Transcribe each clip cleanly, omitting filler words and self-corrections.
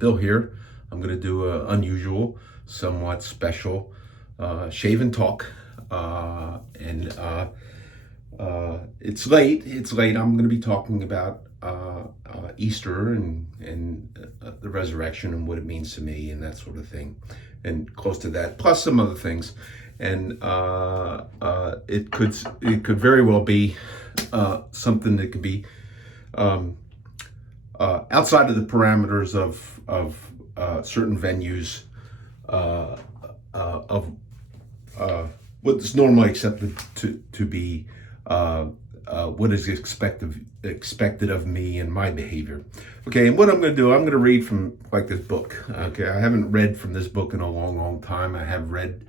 Bill here. I'm going to do an unusual, somewhat special shave and talk. It's late. It's late. I'm going to be talking about Easter and the resurrection and what it means to me and that sort of thing, and close to that, plus some other things. And it could very well be something that could be outside of the parameters of certain venues of what's normally accepted to be what is expected of me and my behavior. Okay, and what I'm going to do, I'm going to read from like this book. Okay, I haven't read from this book in a long time. I have read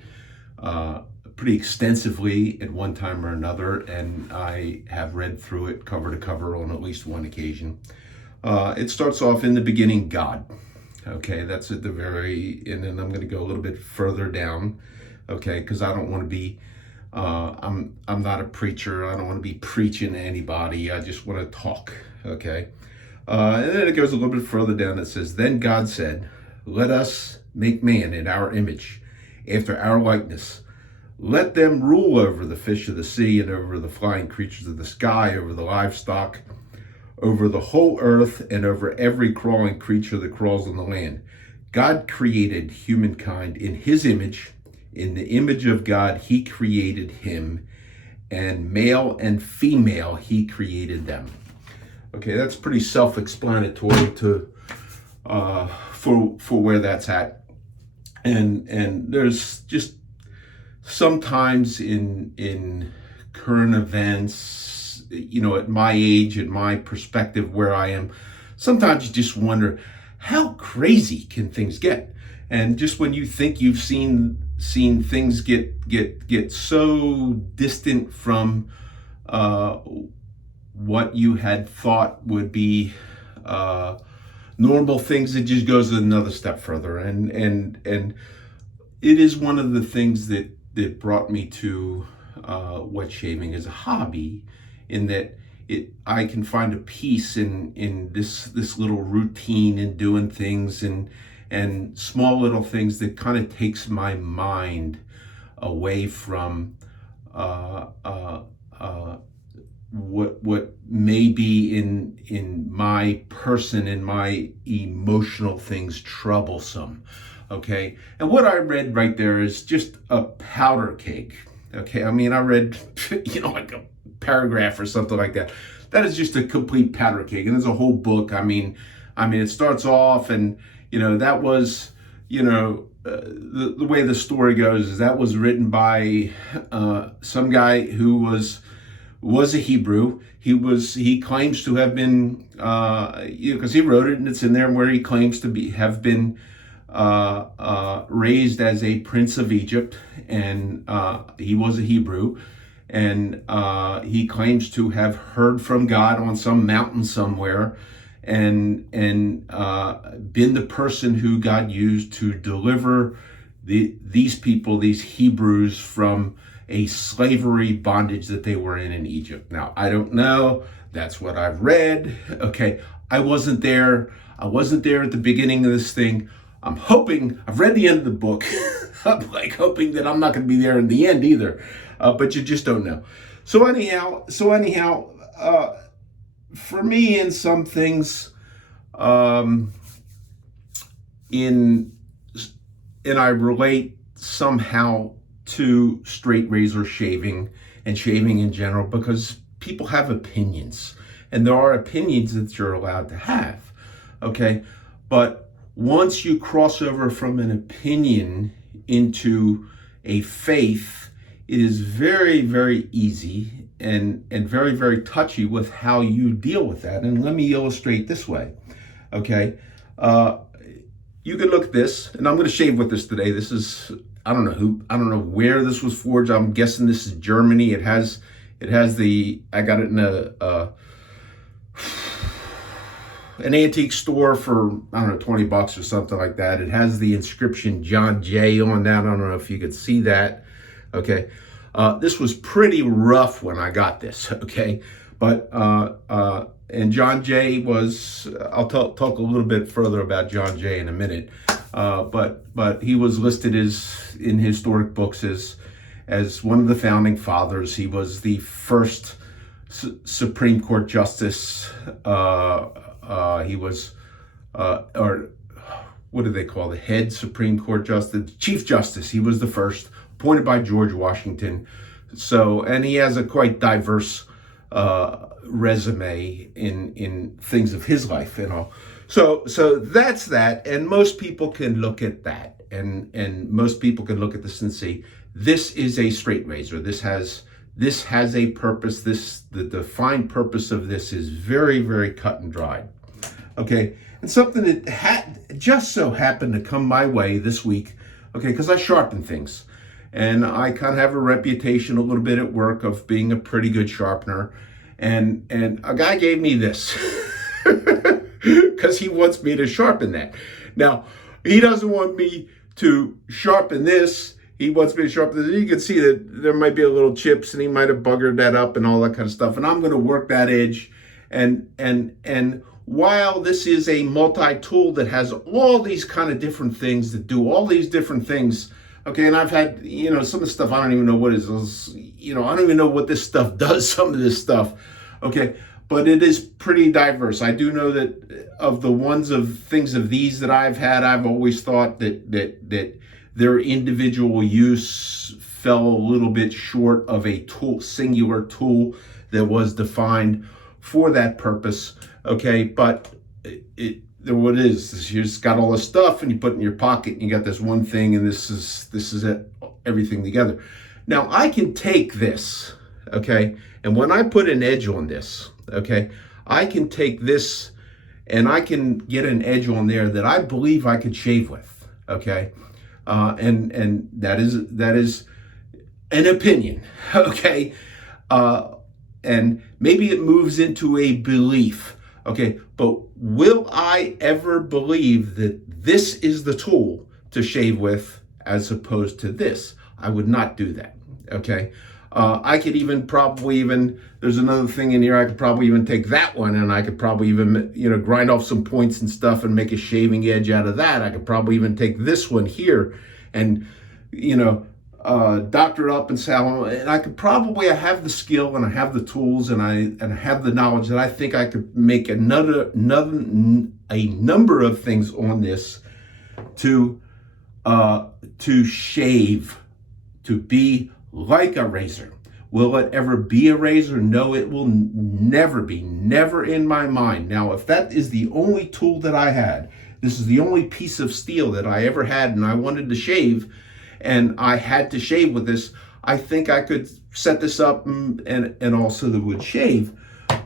pretty extensively at one time or another, and I have read through it cover to cover on at least one occasion. It starts off, in the beginning, God. Okay, that's at the very, and then I'm going to go a little bit further down. Okay, because I don't want to be, I'm not a preacher. I don't want to be preaching to anybody. I just want to talk. Okay, and then it goes a little bit further down. It says, "Then God said, 'Let us make man in our image, after our likeness. Let them rule over the fish of the sea and over the flying creatures of the sky, over the livestock, over the whole earth, and over every crawling creature that crawls on the land.' God created humankind in his image. In the image of God, he created him, and male and female, he created them." Okay, that's pretty self-explanatory for where that's at. And there's just sometimes in current events, at my age, at my perspective, where I am, sometimes you just wonder, how crazy can things get? And just when you think you've seen things get so distant from what you had thought would be normal things, it just goes another step further. And it is one of the things that brought me to wet shaving as a hobby, in that I can find a peace in this little routine and doing things and small little things that kind of takes my mind away from what may be in my person, in my emotional things, troublesome. Okay, and what I read right there is just a powder keg. Okay, I mean, I read like a paragraph or something like that. That is just a complete powder keg, and there's a whole book. I mean, it starts off, and that was, the way the story goes is that was written by some guy who was a Hebrew. He claims to have been, because he wrote it, and it's in there where he claims to have been raised as a prince of Egypt, and he was a Hebrew, and he claims to have heard from God on some mountain somewhere, and been the person who God used to deliver these people, these Hebrews, from a slavery bondage that they were in Egypt. Now, I don't know. That's what I've read. Okay, I wasn't there. I wasn't there at the beginning of this thing. I'm hoping, I've read the end of the book. I'm hoping that I'm not going to be there in the end either. But you just don't know. So anyhow, for me, in some things, and I relate somehow to straight razor shaving and shaving in general, because people have opinions, and there are opinions that you're allowed to have. Okay, but once you cross over from an opinion into a faith, it is very, very easy and very, very touchy with how you deal with that. And let me illustrate this way. Okay, you can look at this, and I'm going to shave with this today. This is, I don't know where this was forged. I'm guessing this is Germany. It has I got it in an antique store for, I don't know, $20 or something like that. It has the inscription John Jay on that. I don't know if you could see that. Okay. This was pretty rough when I got this. Okay. But and John Jay was, I'll talk a little bit further about John Jay in a minute. But he was listed as in historic books as one of the founding fathers. He was the first Supreme Court justice. He was, or what do they call the head Supreme Court justice? Chief Justice. He was the first, appointed by George Washington. So, and he has a quite diverse resume in things of his life and all. So that's that, and most people can look at that, and most people can look at this and see this is a straight razor. This has a purpose. The defined purpose of this is very, very cut and dried. Okay, and something that just so happened to come my way this week. Okay, because I sharpen things, and I kind of have a reputation a little bit at work of being a pretty good sharpener, and a guy gave me this. Because he wants me to sharpen that. Now, he doesn't want me to sharpen this. He wants me to sharpen this. You can see that there might be a little chips, and he might have buggered that up and all that kind of stuff. And I'm going to work that edge. And while this is a multi-tool that has all these kind of different things that do all these different things, okay, and I've had, some of the stuff I don't even know what is, I don't even know what this stuff does, some of this stuff, okay. But it is pretty diverse. I do know that of the things of these that I've had, I've always thought that their individual use fell a little bit short of a singular tool that was defined for that purpose. Okay, but what it is, you just got all this stuff and you put it in your pocket and you got this one thing, and this is it, everything together. Now I can take this, okay, and when I put an edge on this, okay, I can take this and I can get an edge on there that I believe I could shave with, okay, and that is an opinion, okay, and maybe it moves into a belief, okay, but will I ever believe that this is the tool to shave with as opposed to this? I would not do that, okay. I could there's another thing in here, I could probably even take that one and I could probably even, grind off some points and stuff and make a shaving edge out of that. I could probably even take this one here and, doctor it up and salon. And I have the skill and I have the tools and I have the knowledge that I think I could make a number of things on this to shave, to be like a razor. Will it ever be a razor? No, it will never be. Never in my mind. Now, if that is the only tool that I had, this is the only piece of steel that I ever had, and I wanted to shave, and I had to shave with this, I think I could set this up and also the wood shave.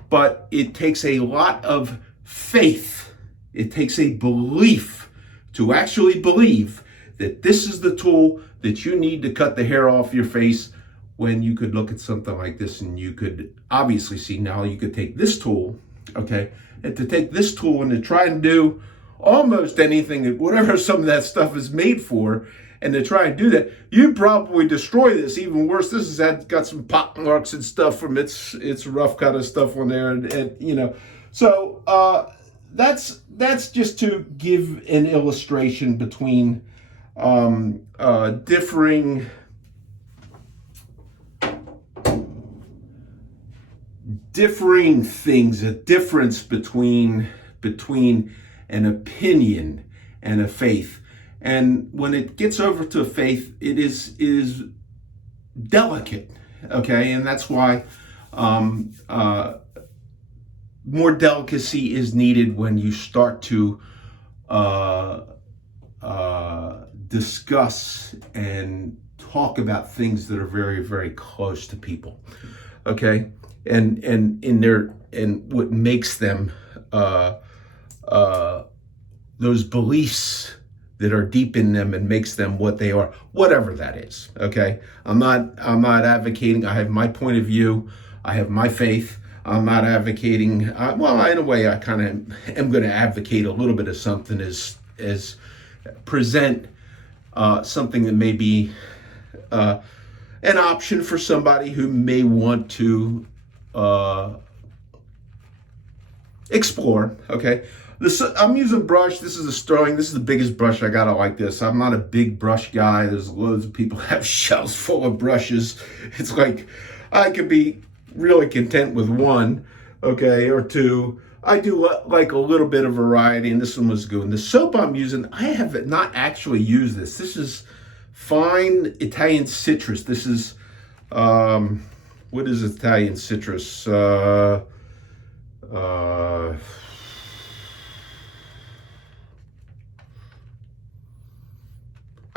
But it takes a lot of faith. It takes a belief to actually believe that this is the tool that you need to cut the hair off your face, when you could look at something like this and you could obviously see now you could take this tool, okay, and to take this tool and to try and do almost anything, whatever some of that stuff is made for, and to try and do that, you probably destroy this. Even worse, this has got some pock marks and stuff from its rough kind of stuff on there, and so that's just to give an illustration between differing things, a difference between an opinion and a faith. And when it gets over to a faith, it is delicate, okay? And that's why more delicacy is needed when you start to discuss and talk about things that are very, very close to people, okay? And what makes them those beliefs that are deep in them and makes them what they are, whatever that is, okay? I'm not advocating. I have my point of view. I have my faith. I'm not advocating, in a way I kind of am going to advocate a little bit of something as present something that may be an option for somebody who may want to explore. Okay, I'm using brush. This is a Sterling. This is the biggest brush I got. I like this. I'm not a big brush guy. There's loads of people have shelves full of brushes. It's like I could be really content with one, okay, or two. I do like a little bit of variety, and this one was good. And the soap I'm using, I have not actually used this. This is Fine Italian Citrus. This is what is Italian citrus? I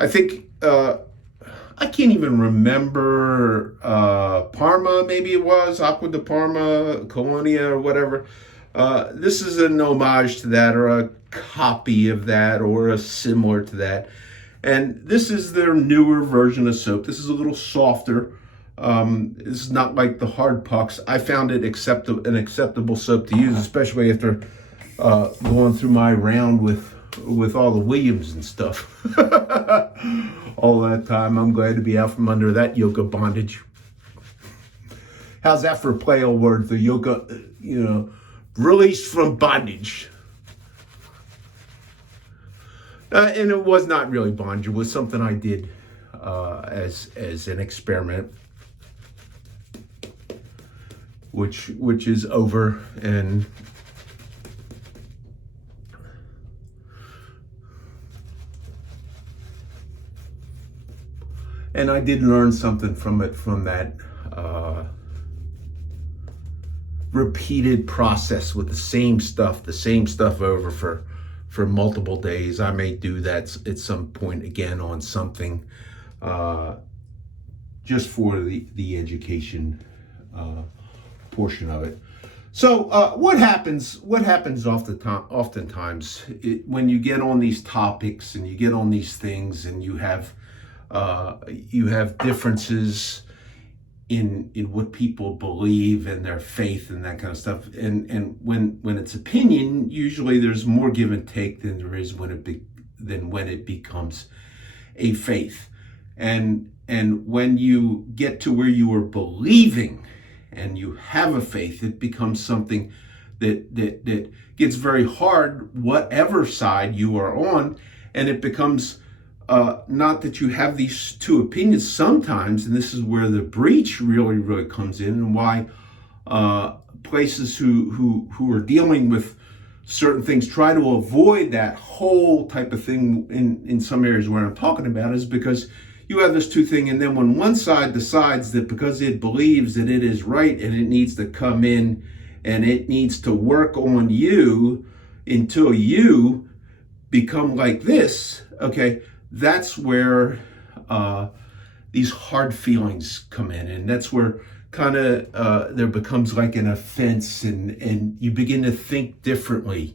think I can't even remember. Parma, maybe it was Acqua di Parma, Colonia, or whatever. This is an homage to that, or a copy of that, or a similar to that. And this is their newer version of soap. This is a little softer. This is not like the hard pucks. I found it an acceptable soap to use, especially after going through my round with all the Williams and stuff. All that time, I'm glad to be out from under that yoke of bondage. How's that for a play on words? The yoke of, released from bondage. And it was not really bondage. It was something I did as an experiment, which is over, and I did learn something from that repeated process with the same stuff over for multiple days. I may do that at some point again on something, just for the education portion of it. So what happens oftentimes when you get on these topics and you get on these things and you have differences in what people believe and their faith and that kind of stuff. And when it's opinion, usually there's more give and take than there is when it becomes a faith. And when you get to where you are believing and you have a faith, it becomes something that gets very hard, whatever side you are on, and it becomes not that you have these two opinions sometimes, and this is where the breach really comes in, and why places who are dealing with certain things try to avoid that whole type of thing in some areas where I'm talking about, is because you have this two thing, and then when one side decides that because it believes that it is right and it needs to come in and it needs to work on you until you become like this, okay, that's where these hard feelings come in, and that's where kind of there becomes like an offense, and you begin to think differently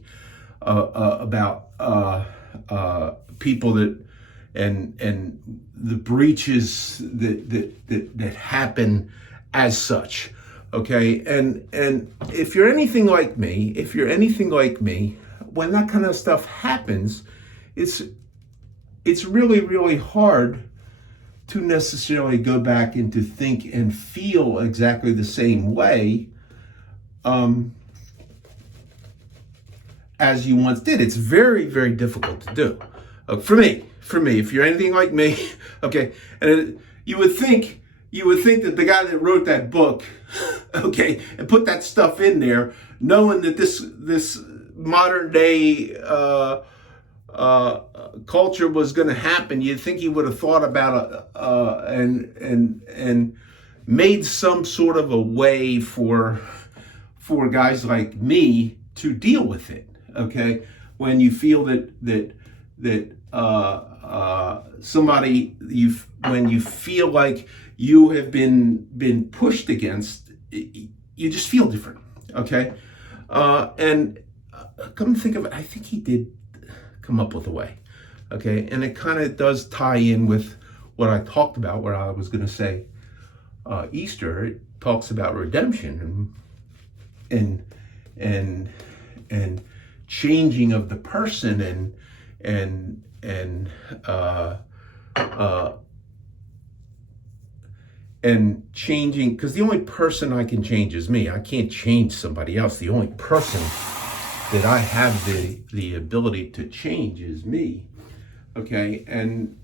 about people that and the breaches that happen as such. Okay, and if you're anything like me, when that kind of stuff happens, it's really hard to necessarily go back and to think and feel exactly the same way as you once did. It's very difficult to do. For me, if you're anything like me, okay, and you would think that the guy that wrote that book, okay, and put that stuff in there, knowing that this modern day culture was going to happen, you'd think he would have thought about and made some sort of a way for guys like me to deal with it. Okay, when you feel that somebody when you feel like you have been pushed against, you just feel different. Okay, and come to think of it, I think he did come up with a way. Okay, and it kind of does tie in with what I talked about, where I was going to say Easter. It talks about redemption and changing of the person and changing, because the only person I can change is me. I can't change somebody else. The only person that I have the ability to change is me. Okay, and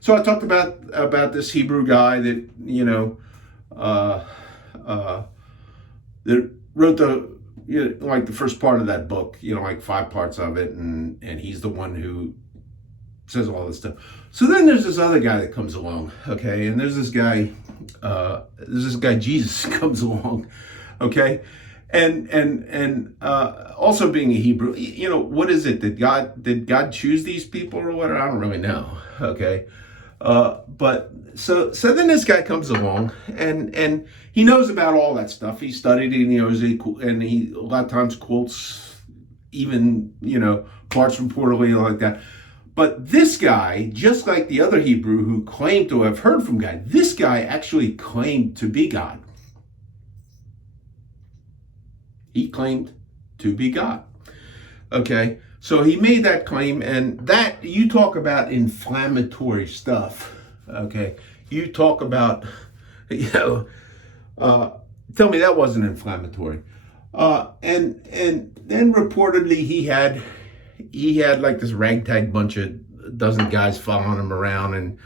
so I talked about this Hebrew guy that uh, uh, that wrote like the first part of that book, like 5 parts of it, and he's the one who says all this stuff. So then there's this other guy that comes along, okay, and there's this guy Jesus comes along, okay, and also being a Hebrew, what is it that did God choose these people or what? I don't really know, okay, but so then this guy comes along and he knows about all that stuff. He studied it, and he a lot of times quotes even parts from Portalino like that. But this guy, just like the other Hebrew who claimed to have heard from God, this guy actually claimed to be God. He claimed to be God. Okay, so he made that claim, and that, you talk about inflammatory stuff. Okay, you talk about, tell me that wasn't inflammatory. And then reportedly he had like this ragtag bunch of a dozen guys following him around and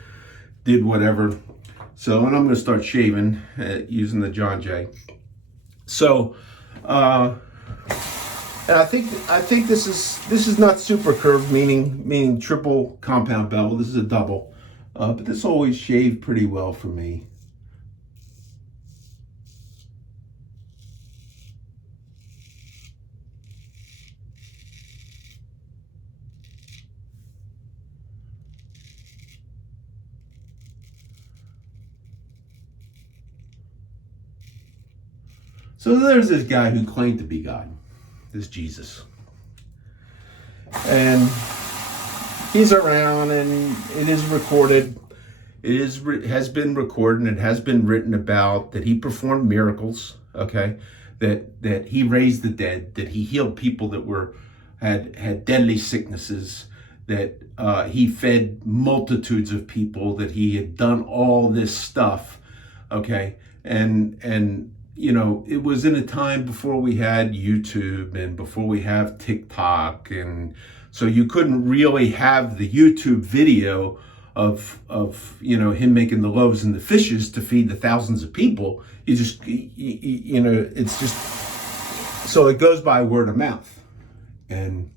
did whatever. So, and I'm going to start shaving using the John Jay. So, and I think this is not super curved, meaning triple compound bevel. This is a double, but this always shaved pretty well for me. So there's this guy who claimed to be God, this Jesus. And he's around, and it is recorded. Has been recorded, and it has been written about that he performed miracles, okay? That he raised the dead, that he healed people that had deadly sicknesses, that he fed multitudes of people, that he had done all this stuff, okay? And it was in a time before we had YouTube and before we have TikTok, and so you couldn't really have the YouTube video of him making the loaves and the fishes to feed the thousands of people. You just it's just, so it goes by word of mouth. And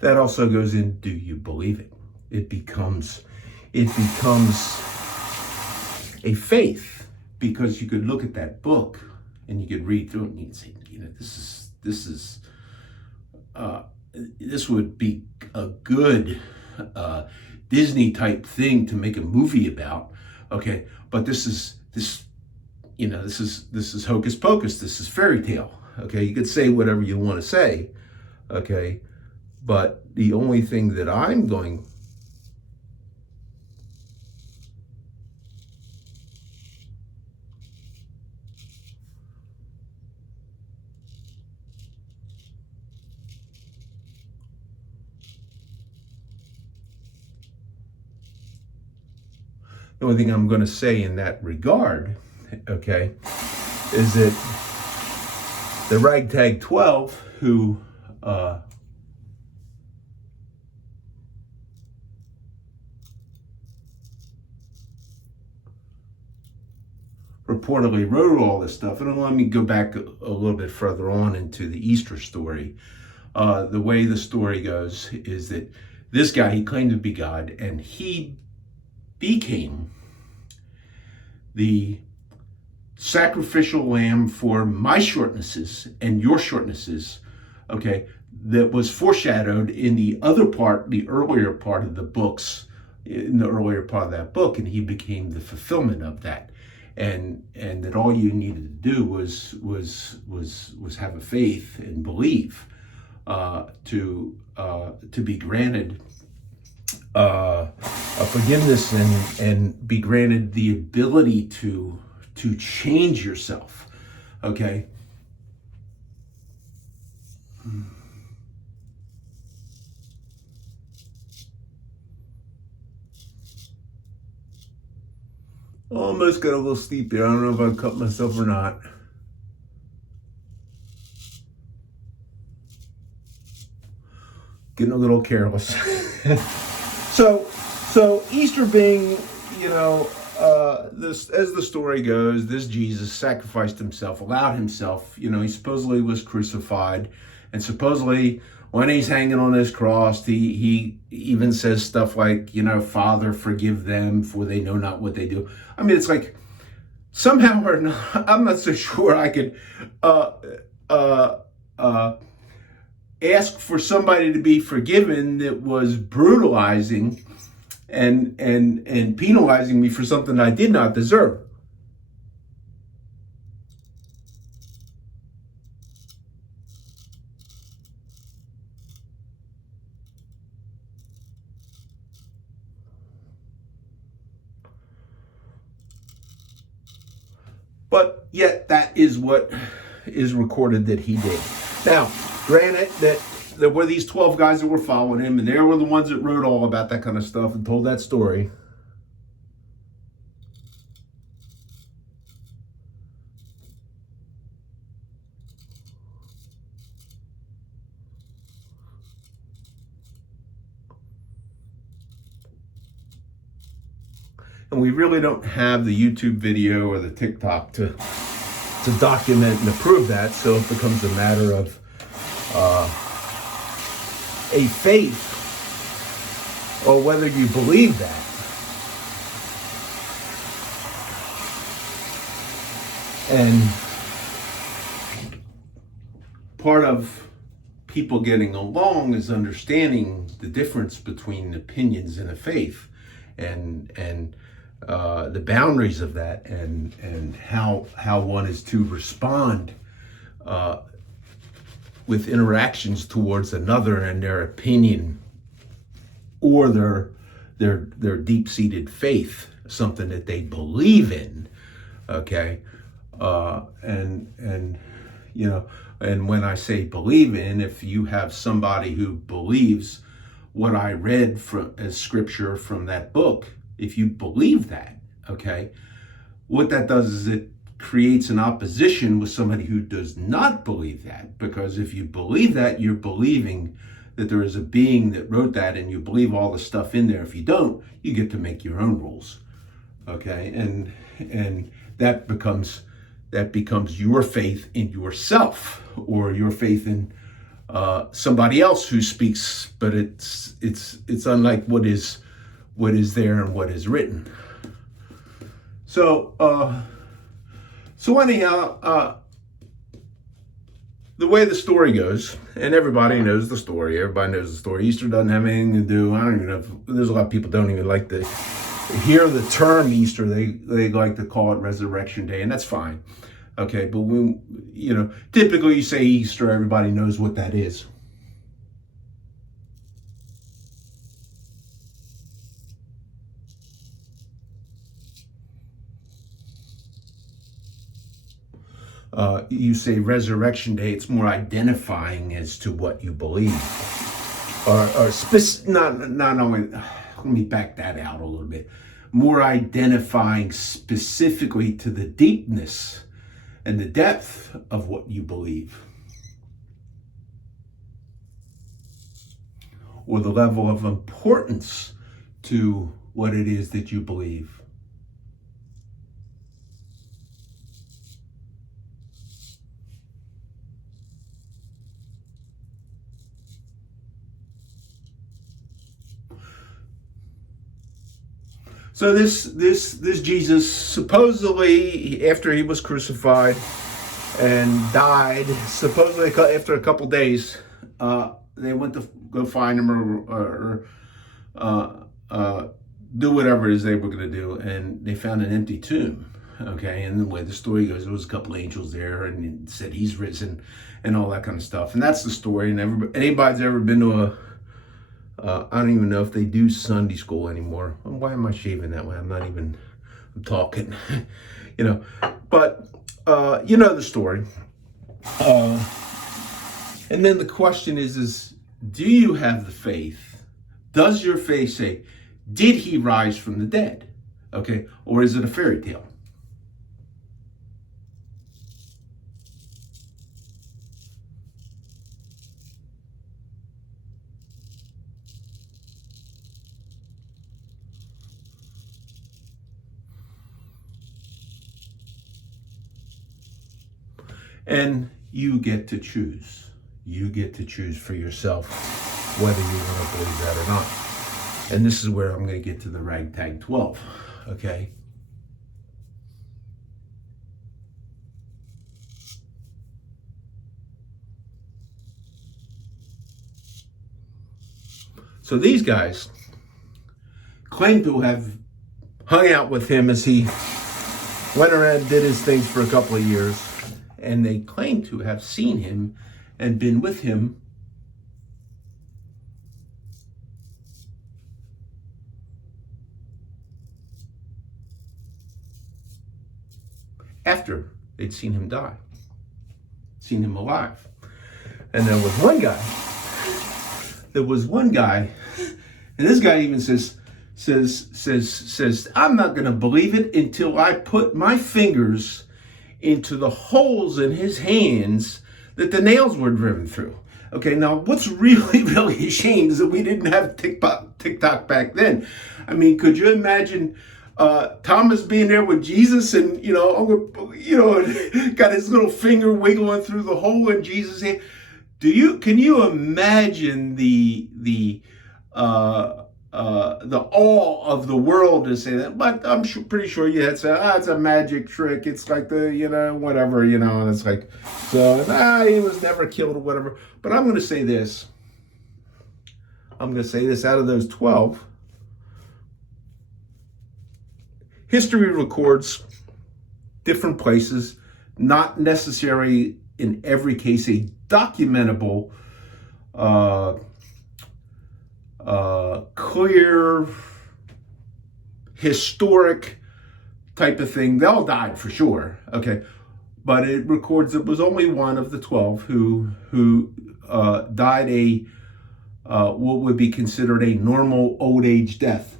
that also goes in, do you believe it? It becomes a faith, because you could look at that book and you could read through it and you could say, this would be a good Disney type thing to make a movie about, okay? But this is hocus pocus. This is fairy tale, okay? You could say whatever you want to say, okay? But the only thing that I'm going the only thing I'm going to say in that regard, okay, is that the Ragtag 12, who reportedly wrote all this stuff, and let me go back a little bit further on into the Easter story. The way the story goes is that this guy, he claimed to be God, and he became the sacrificial lamb for my shortnesses and your shortnesses, okay, that was foreshadowed in the earlier part of the books, in the earlier part of that book, and he became the fulfillment of that. And that all you needed to do was have a faith and believe to be granted a forgiveness and be granted the ability to change yourself, okay? Almost got a little steep there. I don't know if I cut myself or not. Getting a little careless. So Easter being, this, as the story goes, this Jesus sacrificed himself, allowed himself, he supposedly was crucified, and supposedly when he's hanging on this cross, he even says stuff like, Father, forgive them, for they know not what they do. I mean, it's like, somehow or not, I'm not so sure I could ask for somebody to be forgiven that was brutalizing and penalizing me for something I did not deserve. But yet that is what is recorded that he did. Now, granted that there were these 12 guys that were following him, and they were the ones that wrote all about that kind of stuff and told that story. And we really don't have the YouTube video or the TikTok to document and to prove that, so it becomes a matter of a faith, or whether you believe that. And part of people getting along is understanding the difference between opinions and a faith, and the boundaries of that, and how one is to respond with interactions towards another and their opinion, or their deep-seated faith, something that they believe in. Okay, and when I say believe in, if you have somebody who believes what I read from as scripture from that book, if you believe that, okay, what that does is it creates an opposition with somebody who does not believe that. Because if you believe that, you're believing that there is a being that wrote that, and you believe all the stuff in there. If you don't, you get to make your own rules, okay, and that becomes your faith in yourself, or your faith in somebody else who speaks, but it's unlike what is there and what is written. So anyhow, the way the story goes, and everybody knows the story. Everybody knows the story. Easter doesn't have anything to do. I don't even know if there's a lot of people don't even like to hear the term Easter. They like to call it Resurrection Day, and that's fine. Okay, but when typically you say Easter, everybody knows what that is. You say Resurrection Day, it's more identifying as to what you believe, not only. Let me back that out a little bit. More identifying specifically to the deepness and the depth of what you believe, or the level of importance to what it is that you believe. So this Jesus, supposedly after he was crucified and died, supposedly after a couple days, they went to go find him or do whatever it is they were going to do, and they found an empty tomb. Okay, and the way the story goes, there was a couple angels there, and it said he's risen, and all that kind of stuff. And that's the story. And anybody's ever been to I don't even know if they do Sunday school anymore. Why am I shaving that way? I'm talking, but the story. And then the question is, do you have the faith? Does your faith say, did he rise from the dead? Okay, or is it a fairy tale? And you get to choose. You get to choose for yourself whether you want to believe that or not. And this is where I'm going to get to the ragtag 12. Okay. So these guys claim to have hung out with him as he went around and did his things for a couple of years. And they claim to have seen him and been with him after they'd seen him die, seen him alive. And there was one guy, and this guy even says, I'm not going to believe it until I put my fingers into the holes in his hands that the nails were driven through. Okay, now what's really, really a shame is that we didn't have TikTok back then. I mean, could you imagine Thomas being there with Jesus and, got his little finger wiggling through the hole in Jesus' hand? Can you imagine the awe of the world to say that? But I'm pretty sure you had said, it's a magic trick. It's like whatever, and it's like, so, he was never killed or whatever. But I'm going to say this. I'm going to say this out of those 12. History records different places, not necessarily in every case a documentable, clear, historic type of thing. They all died for sure, okay? But it records it was only one of the 12 who died what would be considered a normal old age death.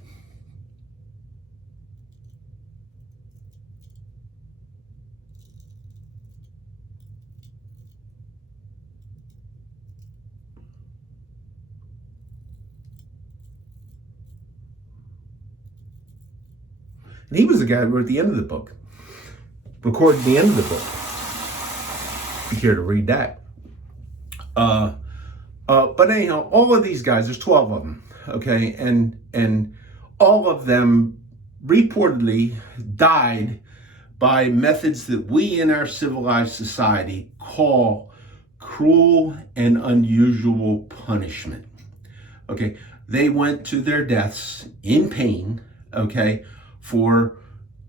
And he was the guy who wrote the end of the book, recorded the end of the book. If you care to read that. But anyhow, all of these guys, there's 12 of them, okay? And all of them reportedly died by methods that we in our civilized society call cruel and unusual punishment. Okay, they went to their deaths in pain, okay, for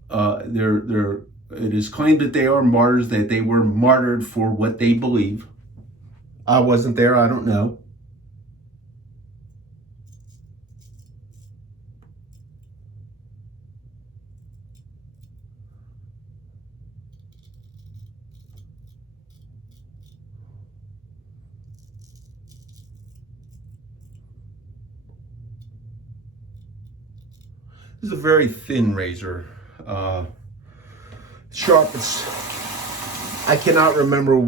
it is claimed that they are martyrs, that they were martyred for what they believe. I wasn't there, I don't know. This is a very thin razor. Sharp. I cannot remember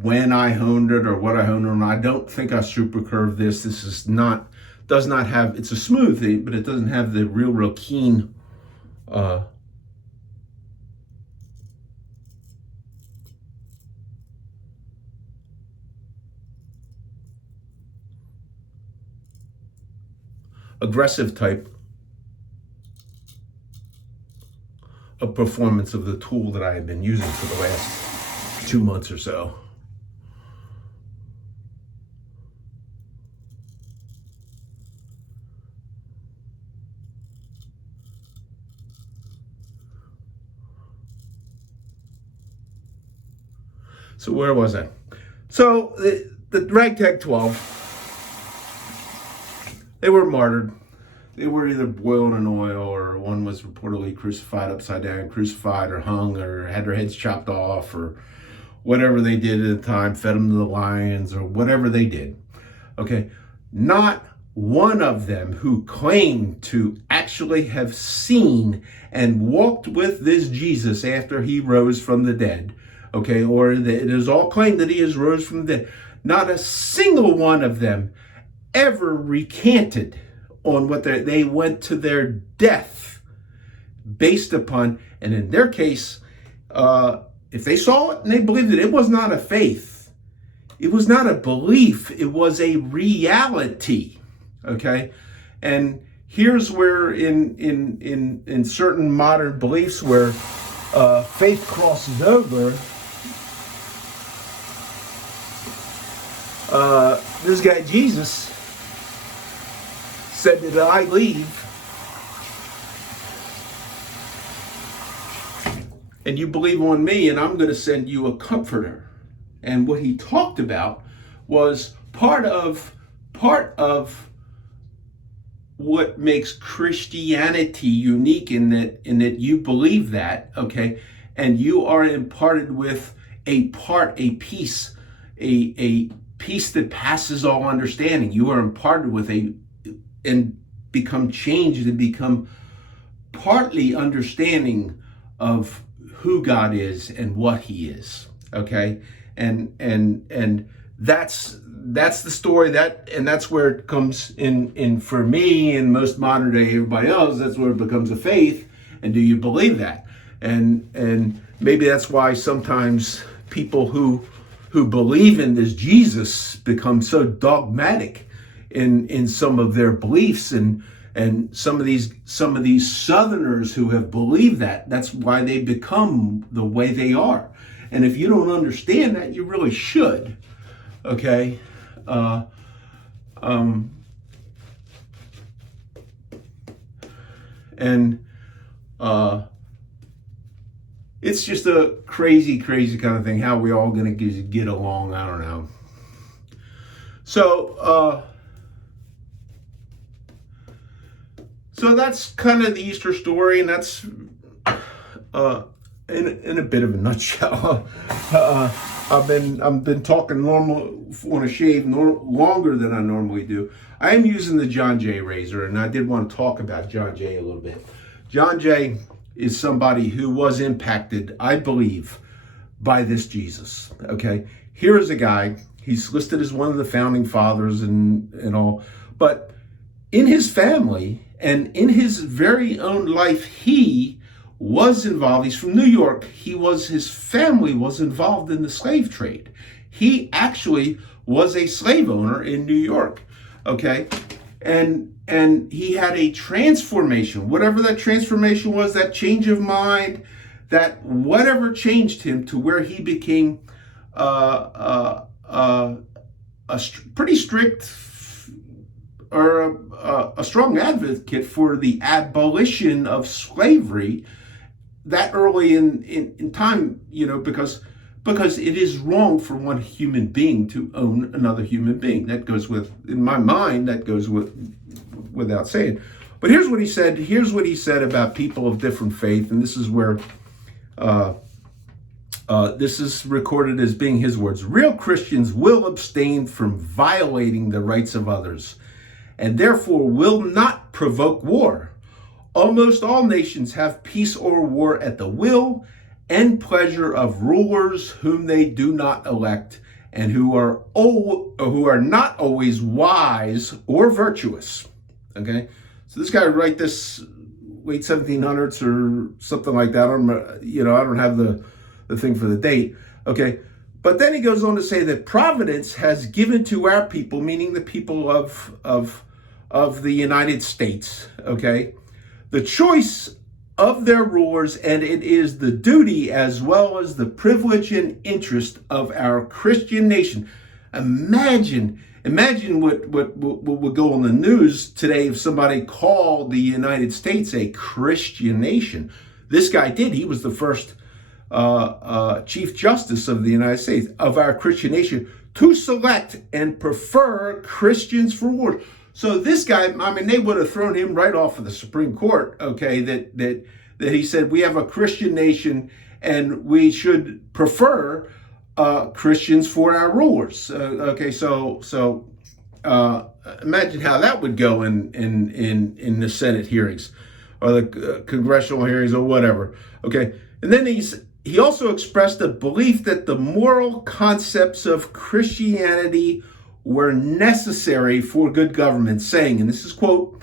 when I honed it or what I honed it on. I don't think I super curved this. This is does not have, it's a smooth thing, but it doesn't have the real keen aggressive type of performance of the tool that I have been using for the last 2 months or so. So where was I? So the Ragtag 12, they were martyred. They were either boiled in oil, or one was reportedly crucified upside down, crucified or hung, or had their heads chopped off, or whatever they did at the time, fed them to the lions, or whatever they did. Okay, not one of them who claimed to actually have seen and walked with this Jesus after he rose from the dead, okay, or it is all claimed that he has rose from the dead, not a single one of them ever recanted on what they went to their death based upon, and in their case, if they saw it and they believed it, it was not a faith. It was not a belief. It was a reality. Okay. And here's where in certain modern beliefs where faith crosses over, this guy Jesus said that I leave and you believe on me, and I'm going to send you a comforter. And what he talked about was part of what makes Christianity unique in that you believe that, okay, and you are imparted with a peace that passes all understanding. You are imparted with and become changed and become partly understanding of who God is and what he is, okay? And that's the story, that's where it comes in for me and most modern day everybody else. That's where it becomes a faith. And do you believe that? And maybe that's why sometimes people who believe in this Jesus become so dogmatic in some of their beliefs, and some of these Southerners who have believed that's why they become the way they are. And if you don't understand that, you really should. Okay. It's just a crazy kind of thing. How we all gonna get along? I don't know. So that's kind of the Easter story, and that's in a bit of a nutshell. I've been talking normal on a shave longer than I normally do. I am using the John Jay razor, and I did want to talk about John Jay a little bit. John Jay is somebody who was impacted, I believe, by this Jesus. Okay, here is a guy. He's listed as one of the founding fathers and all, but in his family and in his very own life, he was involved. He's from New York. His family was involved in the slave trade. He actually was a slave owner in New York. Okay. And he had a transformation, whatever that transformation was, that change of mind, that whatever changed him to where he became a pretty strict or a strong advocate for the abolition of slavery that early in time, because it is wrong for one human being to own another human being. That goes in my mind, without saying. But here's what he said. Here's what he said about people of different faith, and this is where this is recorded as being his words. Real Christians will abstain from violating the rights of others, and therefore will not provoke war. Almost all nations have peace or war at the will and pleasure of rulers whom they do not elect, and who are not always wise or virtuous. Okay, so this guy wrote this late 1700s or something like that. I don't have the thing for the date. Okay, but then he goes on to say that Providence has given to our people, meaning the people of the United States. Okay, the choice of their rulers, and it is the duty as well as the privilege and interest of our Christian nation. Imagine what would go on the news today if somebody called the United States a Christian nation. This guy did. He was the first Chief Justice of the United States, of our Christian nation, to select and prefer Christians for wars. So this guy, they would have thrown him right off of the Supreme Court, okay, that he said we have a Christian nation and we should prefer Christians for our rulers. Okay, so Imagine how that would go in the Senate hearings or the congressional hearings or whatever. Okay, and then he also expressed a belief that the moral concepts of Christianity were necessary for good government, saying, and this is quote,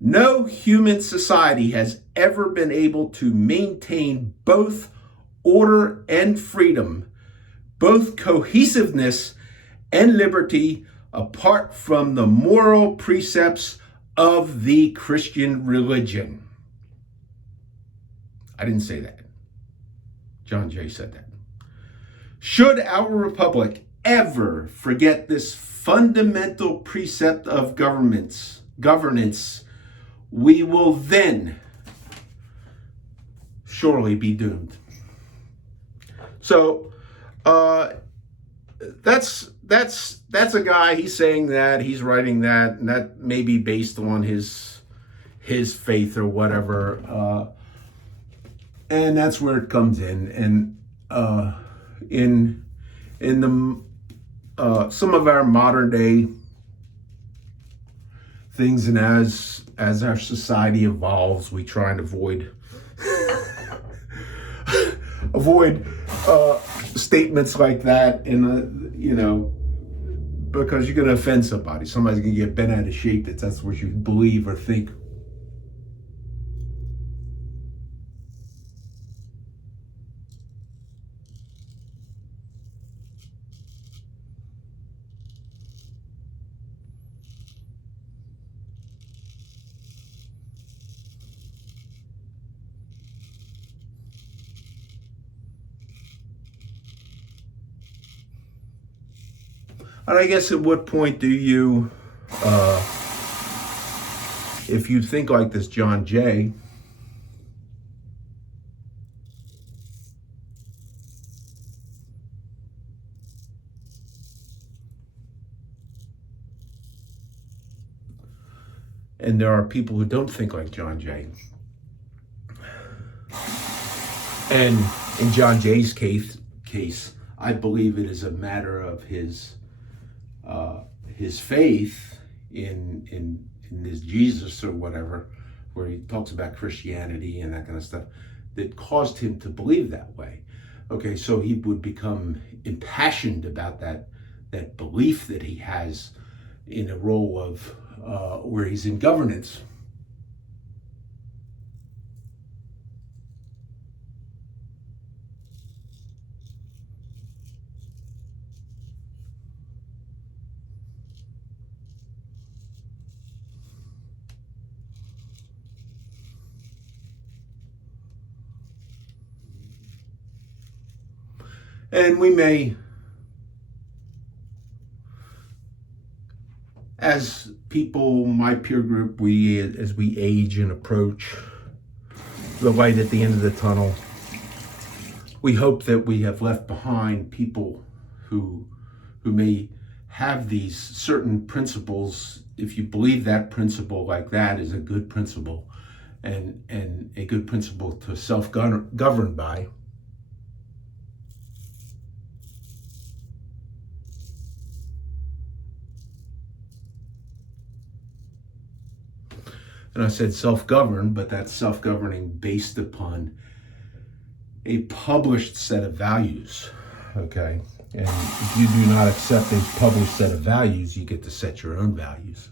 "No human society has ever been able to maintain both order and freedom, both cohesiveness and liberty, apart from the moral precepts of the Christian religion." I didn't say that. John Jay said that. "Should our republic ever forget this fundamental precept of governance, we will then surely be doomed." So that's a guy. He's saying that, he's writing that, and that may be based on his faith or whatever. And that's where it comes in. And in the some of our modern day things, and as our society evolves, we try and avoid statements like that because you're going to offend somebody. Somebody's going to get bent out of shape that's what you believe or think. And I guess at what point do you, if you think like this John Jay, and there are people who don't think like John Jay. And in John Jay's case, I believe it is a matter of his faith in this Jesus or whatever, where he talks about Christianity and that kind of stuff, that caused him to believe that way. Okay, so he would become impassioned about that belief that he has in a role of where he's in governance. And we may, as people, my peer group, as we age and approach the light at the end of the tunnel, we hope that we have left behind people who may have these certain principles. If you believe that principle like that is a good principle and a good principle to self-govern by, and I said self-govern, but that's self-governing based upon a published set of values, okay? And if you do not accept a published set of values, you get to set your own values.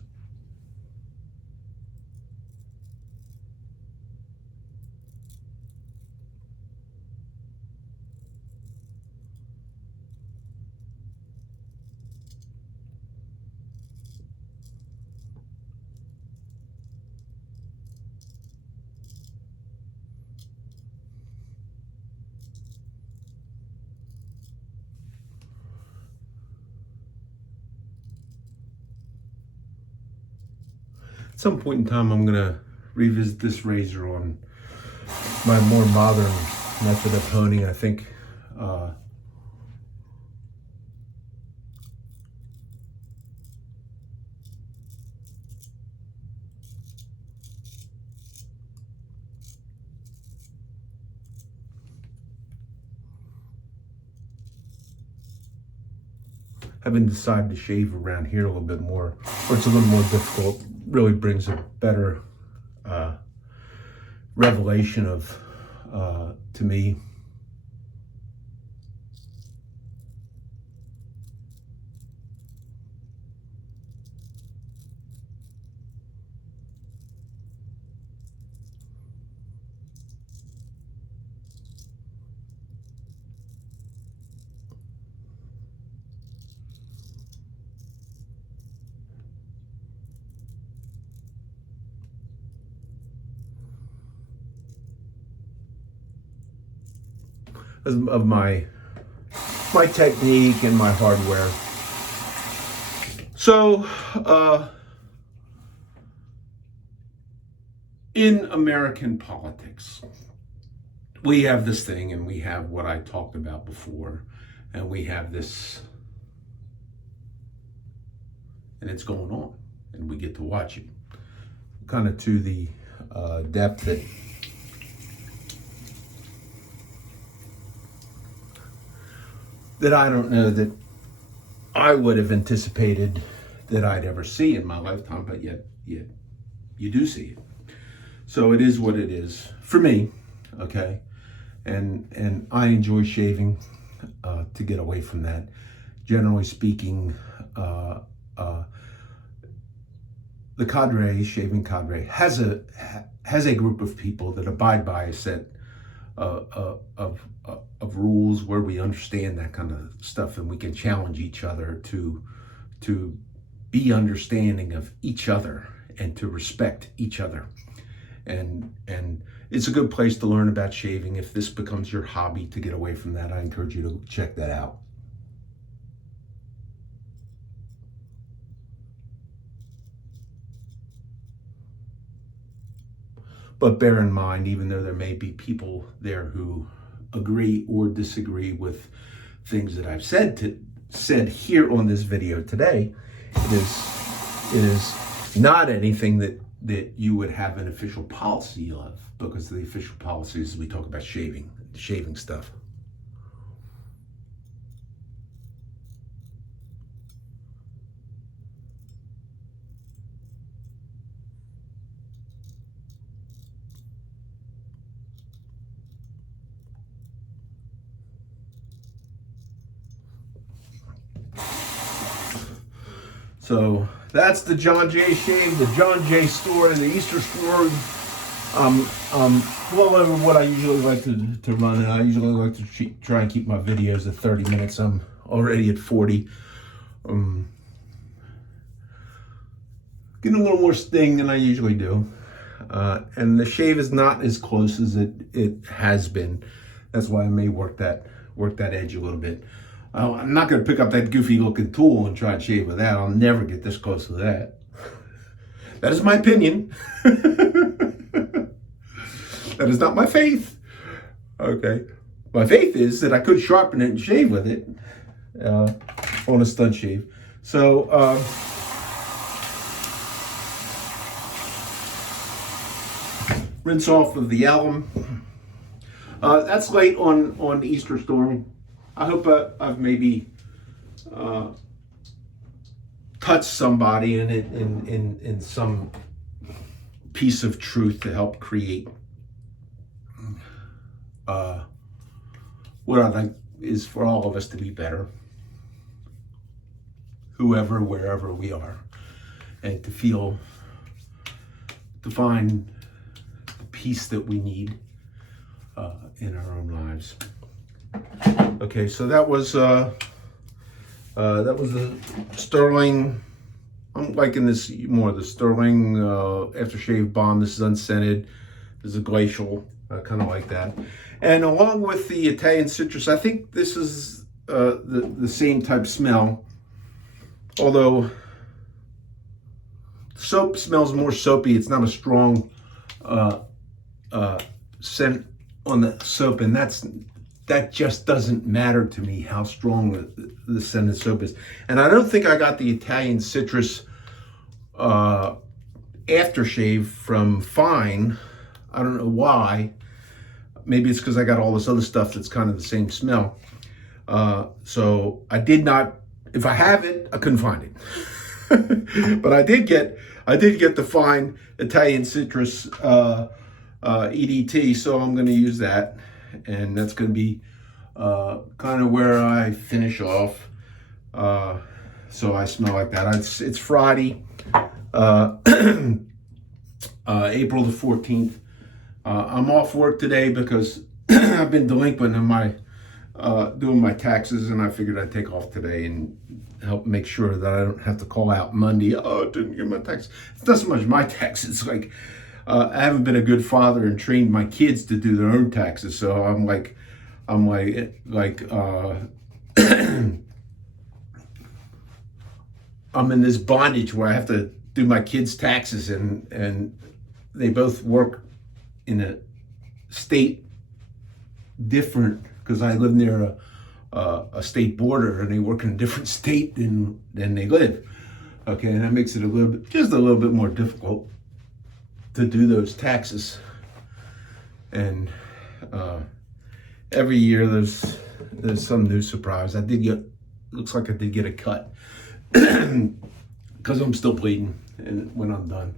At some point in time, I'm going to revisit this razor on my more modern method of honing. I think I've been decided to shave around here a little bit more, or it's a little more difficult. Really brings a better revelation of to me. Of my technique and my hardware. So in American politics, we have this thing, and we have what I talked about before, and we have this, and it's going on, and we get to watch it kind of to the depth that I don't know that I would have anticipated that I'd ever see in my lifetime, but yet you do see it. So it is what it is for me, okay? And I enjoy shaving to get away from that. Generally speaking, the shaving cadre, has a group of people that abide by a set of rules where we understand that kind of stuff, and we can challenge each other to be understanding of each other and to respect each other. And it's a good place to learn about shaving. If this becomes your hobby to get away from that, I encourage you to check that out. But bear in mind, even though there may be people there who agree or disagree with things that I've said here on this video today, it is not anything that you would have an official policy of, because the official policies, we talk about shaving stuff. So that's the John Jay Shave, the John Jay store, the Easter store. Well over what I usually like to run. I usually like to try and keep my videos at 30 minutes. I'm already at 40. Getting a little more sting than I usually do. And the shave is not as close as it has been. That's why I may work that edge a little bit. I'm not going to pick up that goofy looking tool and try and shave with that. I'll never get this close to that. That is my opinion. That is not my faith. Okay. My faith is that I could sharpen it and shave with it on a stunt shave. So, rinse off of the alum. That's late on Easter Storm. I hope I've maybe touched somebody in some piece of truth to help create what I think is for all of us to be better, whoever, wherever we are, and to find the peace that we need in our own lives. Okay, so that was the Sterling. I'm liking this more, the Sterling aftershave balm. This is unscented. This is a glacial. I kind of like that. And along with the Italian citrus, I think this is the same type smell. Although soap smells more soapy, it's not a strong scent on the soap, and that just doesn't matter to me how strong the scented soap is. And I don't think I got the Italian citrus aftershave from Fine. I don't know why. Maybe it's because I got all this other stuff that's kind of the same smell. So I did not If I have it, I couldn't find it. But I did get the fine Italian citrus EDT, so I'm going to use that, and that's going to be kind of where I finish off. So I smell like that. It's Friday, April the 14th. I'm off work today because I've been delinquent in my doing my taxes, and I figured I'd take off today and help make sure that I don't have to call out Monday. Oh, I didn't get my tax. It's not so much my taxes. It's like I haven't been a good father and trained my kids to do their own taxes. So I'm like I'm in this bondage where I have to do my kids' taxes, and they both work in a state different because I live near a state border, and they work in a different state than they live. Okay, and that makes it just a little bit more difficult to do those taxes. And every year there's some new surprise. Looks like I did get a cut because I'm still bleeding, and when I'm done,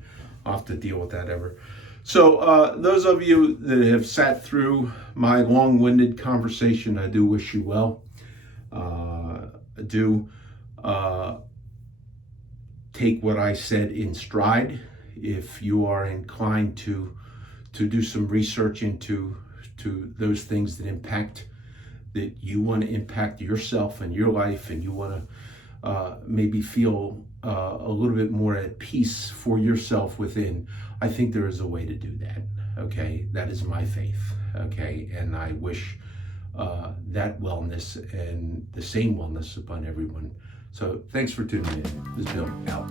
I'll have to deal with that ever. So those of you that have sat through my long-winded conversation, I do wish you well. I do take what I said in stride. If you are inclined to do some research into those things that you want to impact yourself and your life, and you want to maybe feel a little bit more at peace for yourself within, I think there is a way to do that. Okay, that is my faith. Okay, and I wish that wellness and the same wellness upon everyone. So thanks for tuning in. This is Bill out.